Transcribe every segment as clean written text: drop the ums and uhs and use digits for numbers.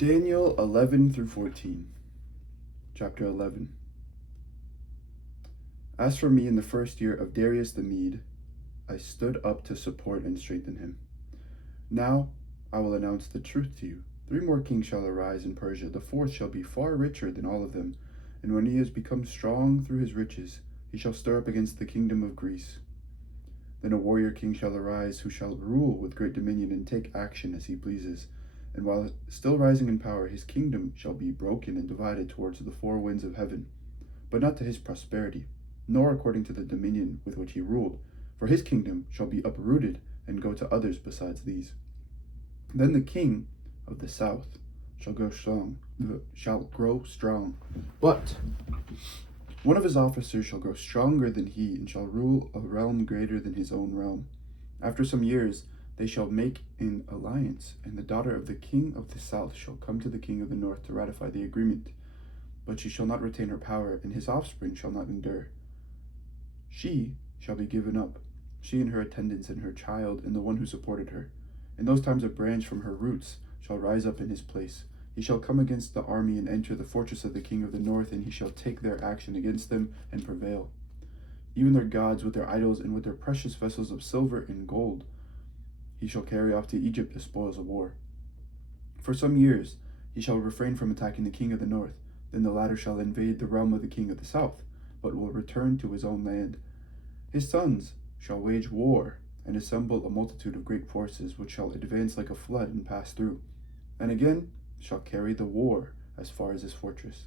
Daniel 11 through 14. Chapter 11. As for me, in the first year of Darius the Mede, I stood up to support and strengthen him. Now I will announce the truth to you. 3 more kings shall arise in Persia. The fourth shall be far richer than all of them. And when he has become strong through his riches, he shall stir up against the kingdom of Greece. Then a warrior king shall arise, who shall rule with great dominion and take action as he pleases. And while still rising in power, his kingdom shall be broken and divided towards the 4 winds of heaven, but not to his prosperity, nor according to the dominion with which he ruled, for his kingdom shall be uprooted and go to others besides these. Then the king of the south shall grow strong, but one of his officers shall grow stronger than he, and shall rule a realm greater than his own realm. After some years they shall make an alliance, and the daughter of the king of the south shall come to the king of the north to ratify the agreement. But she shall not retain her power, and his offspring shall not endure. She shall be given up, she and her attendants, and her child, and the one who supported her. In those times a branch from her roots shall rise up in his place. He shall come against the army and enter the fortress of the king of the north, and he shall take their action against them and prevail. Even their gods with their idols and with their precious vessels of silver and gold he shall carry off to Egypt as spoils of war. For some years he shall refrain from attacking the king of the north. Then the latter shall invade the realm of the king of the south, but will return to his own land. His sons shall wage war and assemble a multitude of great forces, which shall advance like a flood and pass through, and again shall carry the war as far as his fortress.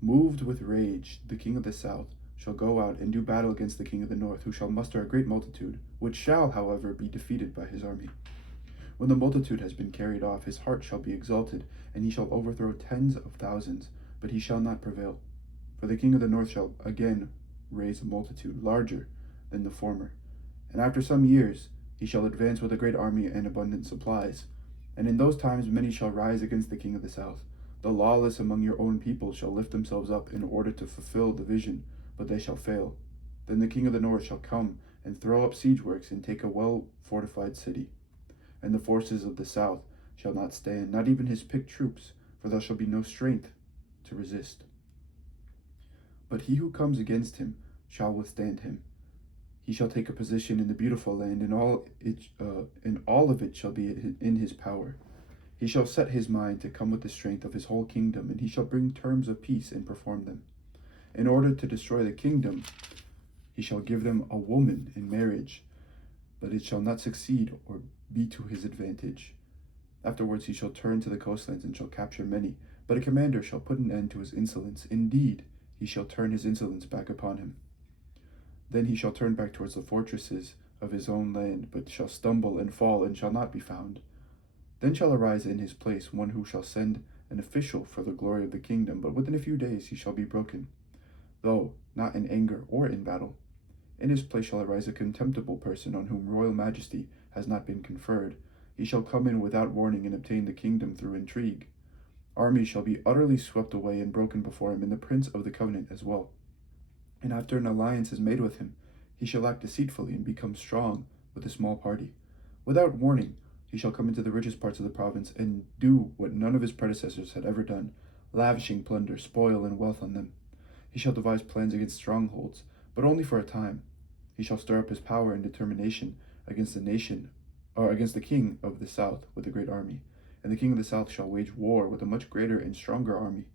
Moved with rage, the king of the south shall go out and do battle against the king of the north, who shall muster a great multitude, which shall, however, be defeated by his army. When the multitude has been carried off, his heart shall be exalted, and he shall overthrow tens of thousands, but he shall not prevail. For the king of the north shall again raise a multitude larger than the former. And after some years he shall advance with a great army and abundant supplies. And in those times many shall rise against the king of the south. The lawless among your own people shall lift themselves up in order to fulfill the vision, but they shall fail. Then the king of the north shall come and throw up siege works and take a well-fortified city. And the forces of the south shall not stand, not even his picked troops, for there shall be no strength to resist. But he who comes against him shall withstand him. He shall take a position in the beautiful land, and all of it shall be in his power. He shall set his mind to come with the strength of his whole kingdom, and he shall bring terms of peace and perform them. In order to destroy the kingdom, he shall give them a woman in marriage, but it shall not succeed or be to his advantage. Afterwards he shall turn to the coastlands and shall capture many, but a commander shall put an end to his insolence. Indeed, he shall turn his insolence back upon him. Then he shall turn back towards the fortresses of his own land, but shall stumble and fall and shall not be found. Then shall arise in his place one who shall send an official for the glory of the kingdom, but within a few days he shall be broken, though not in anger or in battle. In his place shall arise a contemptible person on whom royal majesty has not been conferred. He shall come in without warning and obtain the kingdom through intrigue. Armies shall be utterly swept away and broken before him, and the prince of the covenant as well. And after an alliance is made with him, he shall act deceitfully and become strong with a small party. Without warning, he shall come into the richest parts of the province and do what none of his predecessors had ever done, lavishing plunder, spoil, and wealth on them. He shall devise plans against strongholds, but only for a time. He shall stir up his power and determination against the king of the south with a great army. And the king of the south shall wage war with a much greater and stronger army,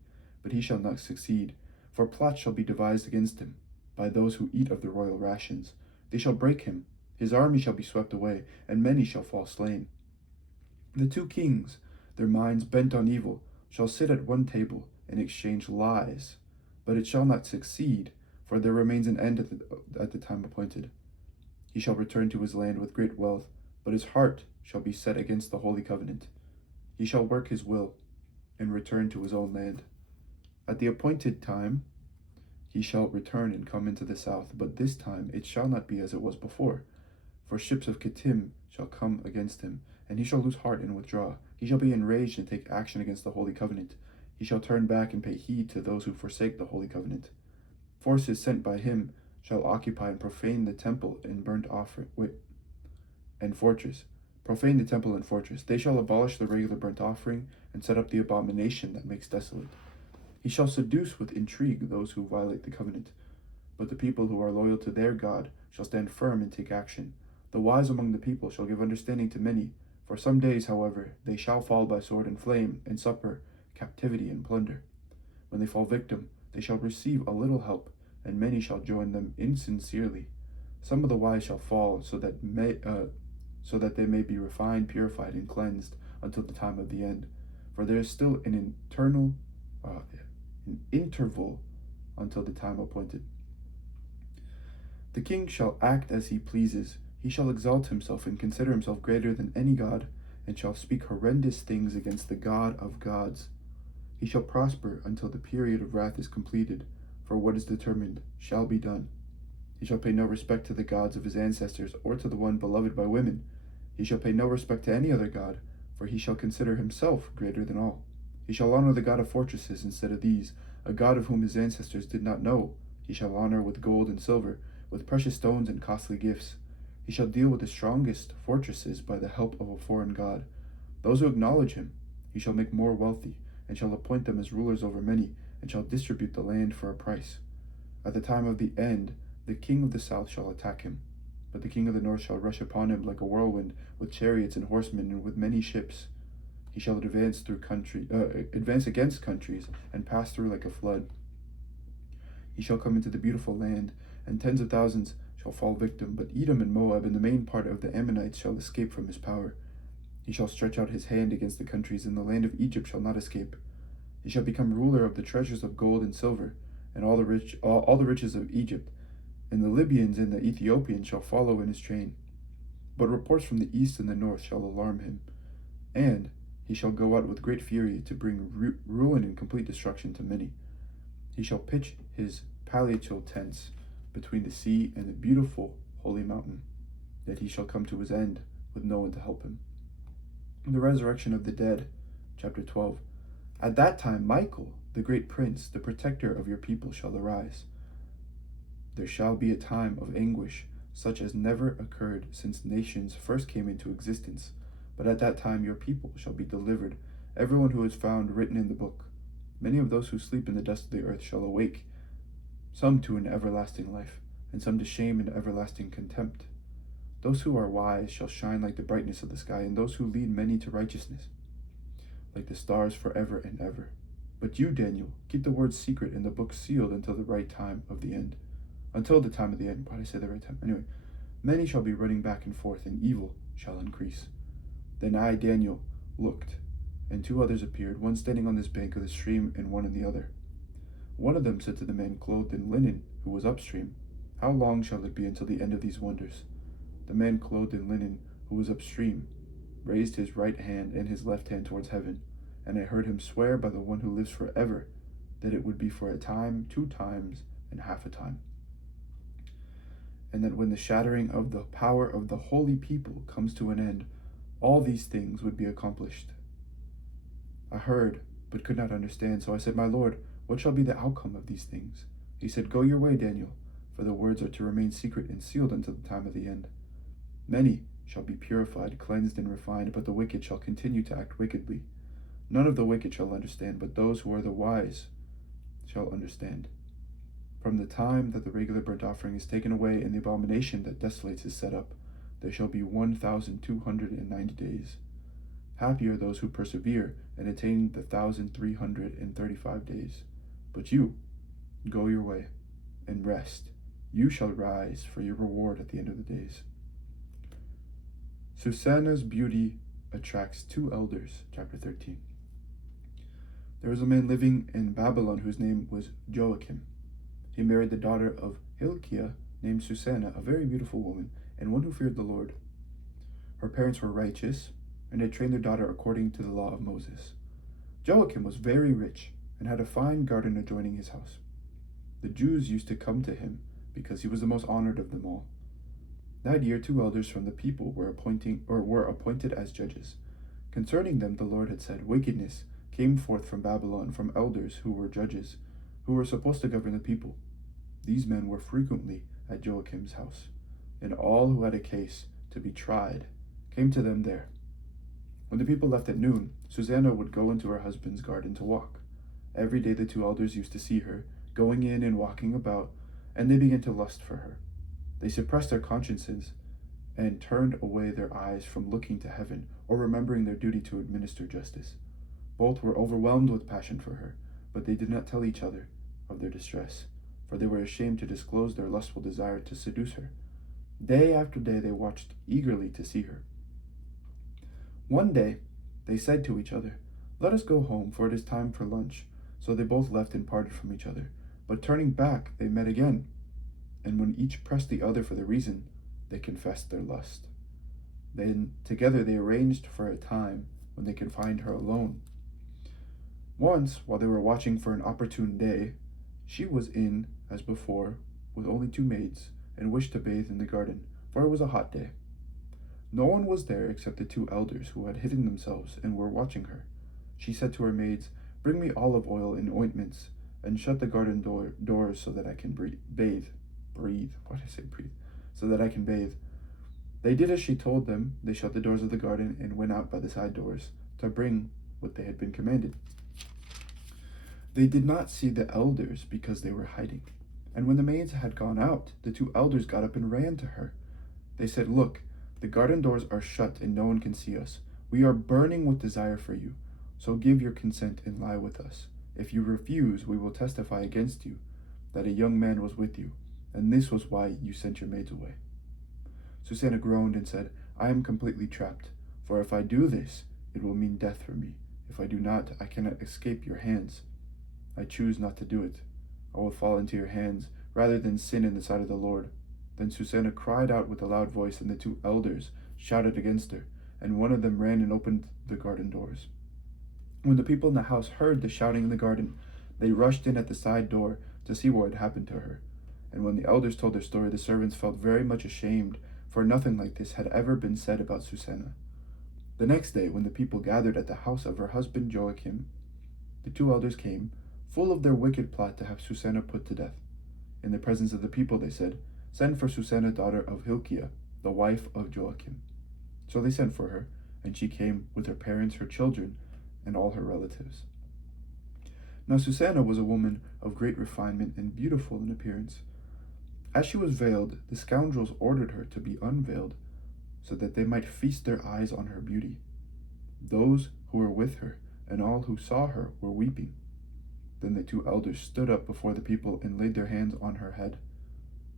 but he shall not succeed, for plots shall be devised against him by those who eat of the royal rations. They shall break him, his army shall be swept away, and many shall fall slain. The 2 kings, their minds bent on evil, shall sit at one table and exchange lies, but it shall not succeed, for there remains an end at the time appointed. He shall return to his land with great wealth, but his heart shall be set against the holy covenant. He shall work his will and return to his own land. At the appointed time he shall return and come into the south, but this time it shall not be as it was before. For ships of Kittim shall come against him, and he shall lose heart and withdraw. He shall be enraged and take action against the holy covenant. He shall turn back and pay heed to those who forsake the holy covenant. Forces sent by him shall occupy and profane the temple and burnt offering and fortress, profane the temple and fortress. They shall abolish the regular burnt offering and set up the abomination that makes desolate. He shall seduce with intrigue those who violate the covenant. But the people who are loyal to their God shall stand firm and take action. The wise among the people shall give understanding to many. For some days, however, they shall fall by sword and flame, and suffer captivity and plunder. When they fall victim, they shall receive a little help, and many shall join them insincerely. Some of the wise shall fall, so that they may be refined, purified, and cleansed until the time of the end. For there is still an interval until the time appointed. The king shall act as he pleases. He shall exalt himself and consider himself greater than any god, and shall speak horrendous things against the God of gods. He shall prosper until the period of wrath is completed, for what is determined shall be done. He shall pay no respect to the gods of his ancestors, or to the one beloved by women. He shall pay no respect to any other god, for he shall consider himself greater than all. He shall honor the God of fortresses instead of these, a God of whom his ancestors did not know. He shall honor with gold and silver, with precious stones and costly gifts. He shall deal with the strongest fortresses by the help of a foreign god. Those who acknowledge him, he shall make more wealthy, and shall appoint them as rulers over many, and shall distribute the land for a price. At the time of the end, the king of the south shall attack him, but the king of the north shall rush upon him like a whirlwind, with chariots and horsemen, and with many ships. He shall advance against countries, and pass through like a flood. He shall come into the beautiful land, and tens of thousands shall fall victim, but Edom and Moab and the main part of the Ammonites shall escape from his power. He shall stretch out his hand against the countries, and the land of Egypt shall not escape. He shall become ruler of the treasures of gold and silver, and all the riches of Egypt, and the Libyans and the Ethiopians shall follow in his train. But reports from the east and the north shall alarm him, and he shall go out with great fury to bring ruin and complete destruction to many. He shall pitch his palatial tents between the sea and the beautiful holy mountain, yet he shall come to his end with no one to help him. The resurrection of the dead, chapter 12. At that time Michael, the great prince, the protector of your people, shall arise. There shall be a time of anguish, such as never occurred since nations first came into existence. But at that time your people shall be delivered, everyone who is found written in the book. Many of those who sleep in the dust of the earth shall awake, some to an everlasting life, and some to shame and everlasting contempt. Those who are wise shall shine like the brightness of the sky, and those who lead many to righteousness, like the stars forever and ever. But you, Daniel, keep the words secret in the book sealed until the right time of the end. Until the time of the end. Why did I say the right time? Anyway, many shall be running back and forth, and evil shall increase. Then I, Daniel, looked, and two others appeared, one standing on this bank of the stream and one on the other. One of them said to the man clothed in linen, who was upstream, How long shall it be until the end of these wonders? The man clothed in linen, who was upstream, raised his right hand and his left hand towards heaven, and I heard him swear by the one who lives forever, that it would be for a time, 2 times, and half a time. And that when the shattering of the power of the holy people comes to an end, all these things would be accomplished. I heard, but could not understand, so I said, My Lord, what shall be the outcome of these things? He said, Go your way, Daniel, for the words are to remain secret and sealed until the time of the end. Many shall be purified, cleansed, and refined, but the wicked shall continue to act wickedly. None of the wicked shall understand, but those who are the wise shall understand. From the time that the regular burnt offering is taken away and the abomination that desolates is set up, there shall be 1,290 days. Happy are those who persevere and attain the 1,335 days. But you, go your way and rest. You shall rise for your reward at the end of the days. Susanna's beauty attracts 2 elders, chapter 13. There was a man living in Babylon whose name was Joachim. He married the daughter of Hilkiah, named Susanna, a very beautiful woman, and one who feared the Lord. Her parents were righteous, and had trained their daughter according to the law of Moses. Joachim was very rich, and had a fine garden adjoining his house. The Jews used to come to him, because he was the most honored of them all. That year 2 elders from the people were appointed as judges. Concerning them the Lord had said, Wickedness came forth from Babylon, from elders who were judges, who were supposed to govern the people. These men were frequently at Joachim's house, and all who had a case to be tried came to them there. When the people left at noon, Susanna would go into her husband's garden to walk. Every day the two elders used to see her, going in and walking about, and they began to lust for her. They suppressed their consciences and turned away their eyes from looking to heaven or remembering their duty to administer justice. Both were overwhelmed with passion for her, but they did not tell each other of their distress, for they were ashamed to disclose their lustful desire to seduce her. Day after day they watched eagerly to see her. One day they said to each other, "Let us go home, for it is time for lunch." So they both left and parted from each other. But turning back, they met again, and when each pressed the other for the reason, they confessed their lust. Then together they arranged for a time when they could find her alone. Once, while they were watching for an opportune day, she was in, as before, with only two maids, and wished to bathe in the garden, for it was a hot day. No one was there except the two elders who had hidden themselves and were watching her. She said to her maids, "Bring me olive oil and ointments, and shut the garden doors so that I can bathe. So that I can bathe." They did as she told them. They shut the doors of the garden and went out by the side doors to bring what they had been commanded. They did not see the elders because they were hiding. And when the maids had gone out, the two elders got up and ran to her. They said, "Look, the garden doors are shut and no one can see us. We are burning with desire for you. So give your consent and lie with us. If you refuse, we will testify against you that a young man was with you, and this was why you sent your maids away." Susanna groaned and said, "I am completely trapped, for if I do this, it will mean death for me. If I do not, I cannot escape your hands. I choose not to do it. I will fall into your hands rather than sin in the sight of the Lord." Then Susanna cried out with a loud voice, and the two elders shouted against her, and one of them ran and opened the garden doors. When the people in the house heard the shouting in the garden, they rushed in at the side door to see what had happened to her. And when the elders told their story, the servants felt very much ashamed, for nothing like this had ever been said about Susanna. The next day, when the people gathered at the house of her husband Joachim, the two elders came, full of their wicked plot to have Susanna put to death. In the presence of the people they said, "Send for Susanna, daughter of Hilkiah, the wife of Joachim." So they sent for her, and she came with her parents, her children, and all her relatives. Now Susanna was a woman of great refinement and beautiful in appearance. As she was veiled, the scoundrels ordered her to be unveiled, so that they might feast their eyes on her beauty. Those who were with her and all who saw her were weeping. Then the two elders stood up before the people and laid their hands on her head.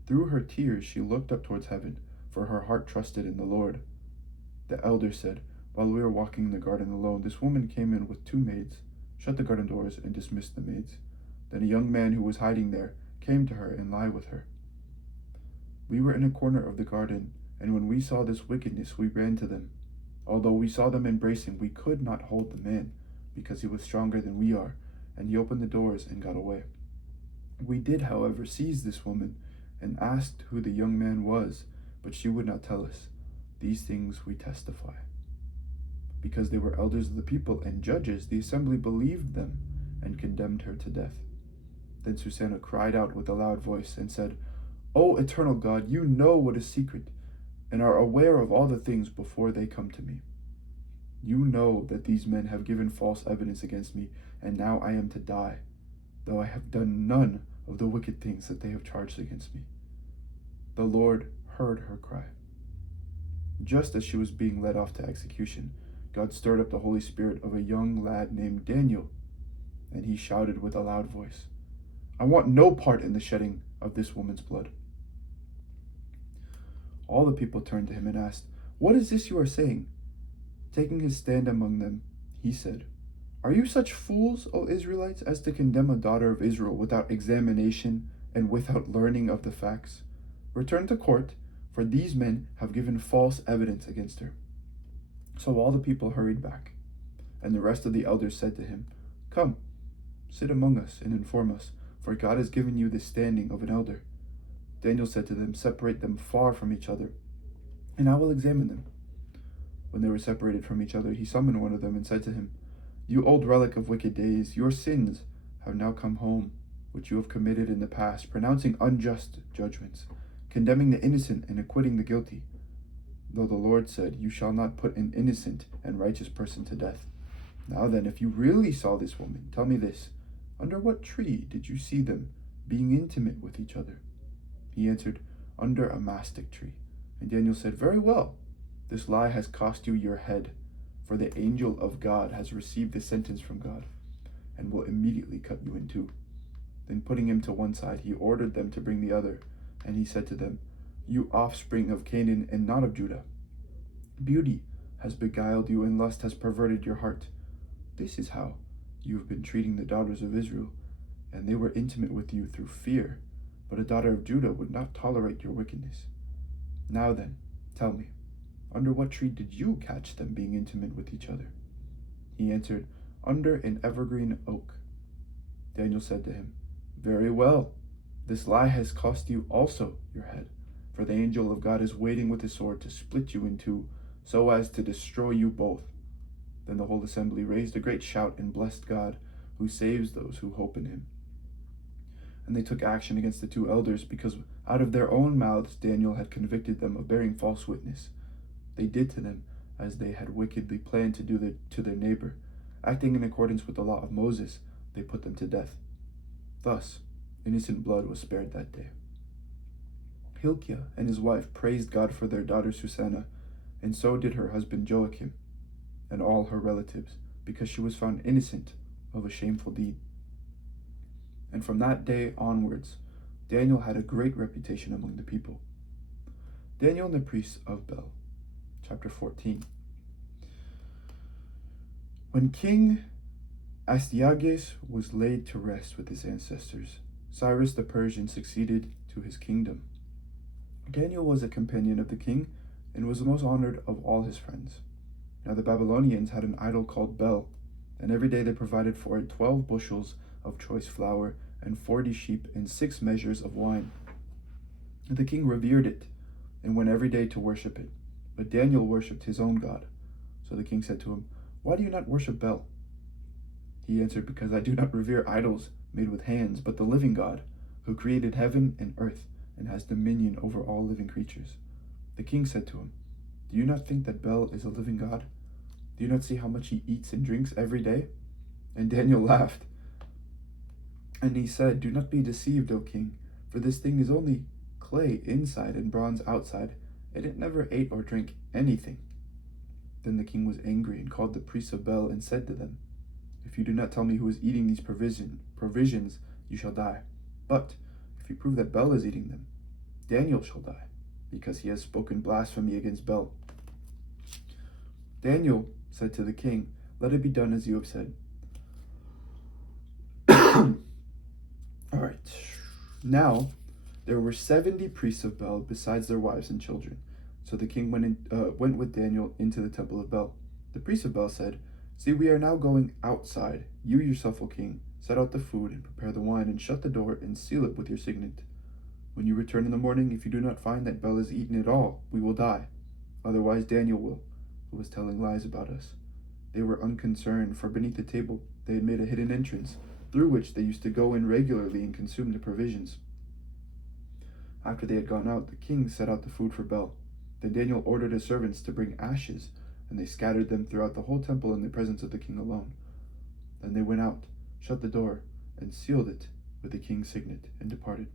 Through her tears she looked up towards heaven, for her heart trusted in the Lord. The elders said, "While we were walking in the garden alone, this woman came in with two maids, shut the garden doors, and dismissed the maids. Then a young man who was hiding there came to her and lay with her. We were in a corner of the garden, and when we saw this wickedness, we ran to them. Although we saw them embracing, we could not hold the man, because he was stronger than we are, and he opened the doors and got away. We did, however, seize this woman and asked who the young man was, but she would not tell us. These things we testify." Because they were elders of the people and judges, the assembly believed them and condemned her to death. Then Susanna cried out with a loud voice and said, "O eternal God, you know what is secret, and are aware of all the things before they come to me. You know that these men have given false evidence against me, and now I am to die, though I have done none of the wicked things that they have charged against me." The Lord heard her cry. Just as she was being led off to execution, God stirred up the Holy Spirit of a young lad named Daniel, and he shouted with a loud voice, "I want no part in the shedding of this woman's blood." All the people turned to him and asked, "What is this you are saying?" Taking his stand among them, he said, "Are you such fools, O Israelites, as to condemn a daughter of Israel without examination and without learning of the facts? Return to court, for these men have given false evidence against her." So all the people hurried back, and the rest of the elders said to him, "Come, sit among us and inform us, for God has given you the standing of an elder." Daniel said to them, "Separate them far from each other, and I will examine them." When they were separated from each other, he summoned one of them and said to him, "You old relic of wicked days, your sins have now come home, which you have committed in the past, pronouncing unjust judgments, condemning the innocent and acquitting the guilty. though the Lord said, 'You shall not put an innocent and righteous person to death.' Now then, if you really saw this woman, tell me this: under what tree did you see them being intimate with each other?" He answered, "Under a mastic tree." And Daniel said, "Very well. This lie has cost you your head, for the angel of God has received the sentence from God, and will immediately cut you in two." Then putting him to one side, he ordered them to bring the other, and he said to them, "You offspring of Canaan and not of Judah, beauty has beguiled you, and lust has perverted your heart. This is how you have been treating the daughters of Israel, and they were intimate with you through fear, but a daughter of Judah would not tolerate your wickedness. Now then, tell me, under what tree did you catch them being intimate with each other?" He answered, "Under an evergreen oak." Daniel said to him, "Very well. This lie has cost you also your head, for the angel of God is waiting with his sword to split you in two, so as to destroy you both." Then the whole assembly raised a great shout and blessed God, who saves those who hope in him. And they took action against the two elders, because out of their own mouths Daniel had convicted them of bearing false witness. They did to them as they had wickedly planned to do to their neighbor. Acting in accordance with the law of Moses, they put them to death. Thus, innocent blood was spared that day. Hilkiah and his wife praised God for their daughter Susanna, and so did her husband Joachim and all her relatives, because she was found innocent of a shameful deed. And from that day onwards, Daniel had a great reputation among the people. Daniel and the priests of Bel. Chapter 14. When King Astyages was laid to rest with his ancestors, Cyrus the Persian succeeded to his kingdom. Daniel was a companion of the king and was the most honored of all his friends. Now the Babylonians had an idol called Bel, and every day they provided for it 12 bushels of choice flour and 40 sheep and 6 measures of wine. And the king revered it and went every day to worship it. But Daniel worshipped his own God. So the king said to him, "Why do you not worship Bel?" He answered, "Because I do not revere idols made with hands, but the living God, who created heaven and earth and has dominion over all living creatures." The king said to him, "Do you not think that Bel is a living God? Do you not see how much he eats and drinks every day?" And Daniel laughed. And he said, "Do not be deceived, O king, for this thing is only clay inside and bronze outside, and it never ate or drank anything." Then the king was angry and called the priests of Bel and said to them, "If you do not tell me who is eating these provisions, you shall die. But if you prove that Bel is eating them, Daniel shall die, because he has spoken blasphemy against Bel." Daniel said to the king, "Let it be done as you have said." All right. Now, there were 70 priests of Bel besides their wives and children. So the king went with Daniel into the temple of Bel. The priests of Bel said, "See, we are now going outside. You yourself, O king, set out the food and prepare the wine, and shut the door and seal it with your signet. When you return in the morning, if you do not find that Bel has eaten it all, we will die. Otherwise Daniel will, who was telling lies about us." They were unconcerned, for beneath the table they had made a hidden entrance, through which they used to go in regularly and consume the provisions. After they had gone out, the king set out the food for Bel. Then Daniel ordered his servants to bring ashes, and they scattered them throughout the whole temple in the presence of the king alone. Then they went out, shut the door, and sealed it with the king's signet, and departed.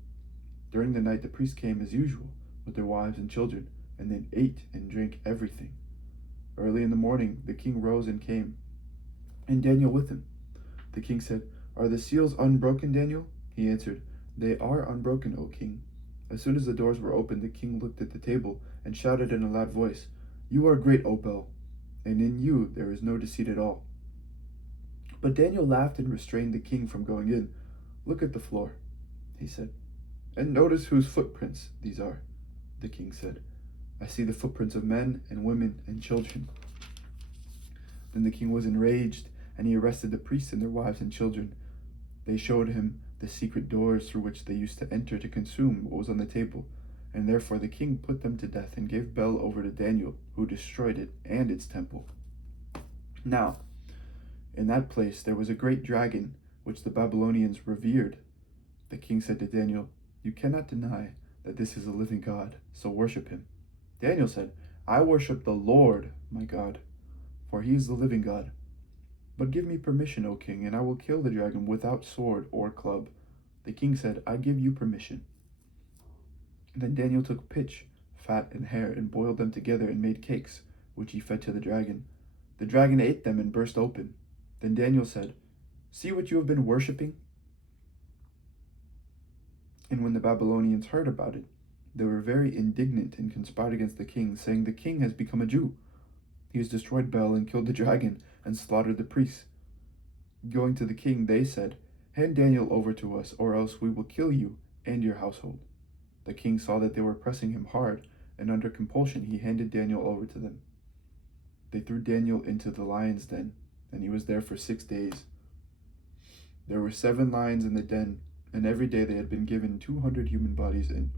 During the night the priests came as usual, with their wives and children, and then ate and drank everything. Early in the morning the king rose and came, and Daniel with him. The king said, "Are the seals unbroken, Daniel?" He answered, "They are unbroken, O king." As soon as the doors were opened, the king looked at the table and shouted in a loud voice, "You are great, O Bel, and in you there is no deceit at all." But Daniel laughed and restrained the king from going in. "Look at the floor," he said, "and notice whose footprints these are." The king said, "I see the footprints of men and women and children." Then the king was enraged, and he arrested the priests and their wives and children. They showed him the secret doors through which they used to enter to consume what was on the table, and therefore the king put them to death and gave Bel over to Daniel, who destroyed it and its temple. Now, in that place there was a great dragon, which the Babylonians revered. The king said to Daniel, "You cannot deny that this is a living God, so worship him." Daniel said, I worship the Lord, my God, for he is the living God. But give me permission, O king, and I will kill the dragon without sword or club. The king said, I give you permission. And then Daniel took pitch, fat, and hair, and boiled them together and made cakes, which he fed to the dragon. The dragon ate them and burst open. Then Daniel said, See what you have been worshipping? And when the Babylonians heard about it, they were very indignant and conspired against the king, saying, The king has become a Jew. He has destroyed Bel and killed the dragon and slaughtered the priests. Going to the king, they said, Hand Daniel over to us, or else we will kill you and your household. The king saw that they were pressing him hard, and under compulsion he handed Daniel over to them. They threw Daniel into the lion's den, and he was there for 6 days. There were 7 lions in the den, and every day they had been given 200 human bodies and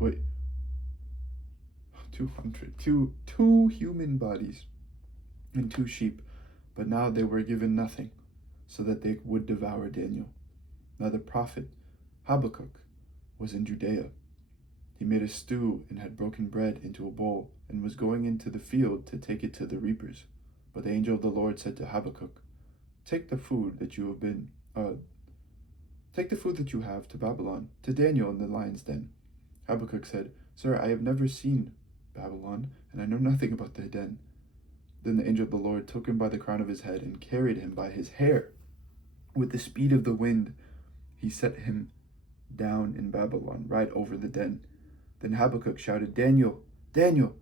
two human bodies and 2 sheep, but now they were given nothing, so that they would devour Daniel. Now the prophet Habakkuk was in Judea. He made a stew and had broken bread into a bowl, and was going into the field to take it to the reapers. But the angel of the Lord said to Habakkuk, Take the food that you have to Babylon, to Daniel in the lion's den. Habakkuk said, Sir, I have never seen Babylon, and I know nothing about the den. Then the angel of the Lord took him by the crown of his head and carried him by his hair. With the speed of the wind, he set him down in Babylon, right over the den. Then Habakkuk shouted, Daniel, Daniel,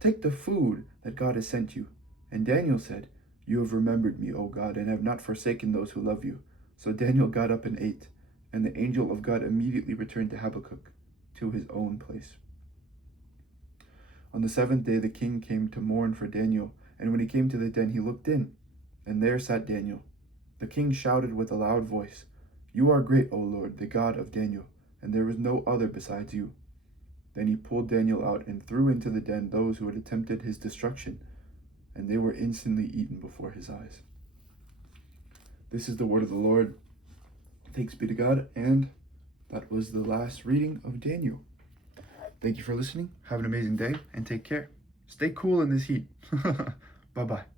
take the food that God has sent you. And Daniel said, You have remembered me, O God, and have not forsaken those who love you. So Daniel got up and ate, and the angel of God immediately returned to Habakkuk to his own place. On the 7th day the king came to mourn for Daniel, and when he came to the den he looked in, and there sat Daniel. The king shouted with a loud voice, You are great, O Lord, the God of Daniel, and there is no other besides you. Then he pulled Daniel out and threw into the den those who had attempted his destruction, and they were instantly eaten before his eyes. This is the word of the Lord. Thanks be to God, and that was the last reading of Daniel. Thank you for listening. Have an amazing day, and take care. Stay cool in this heat. Bye-bye.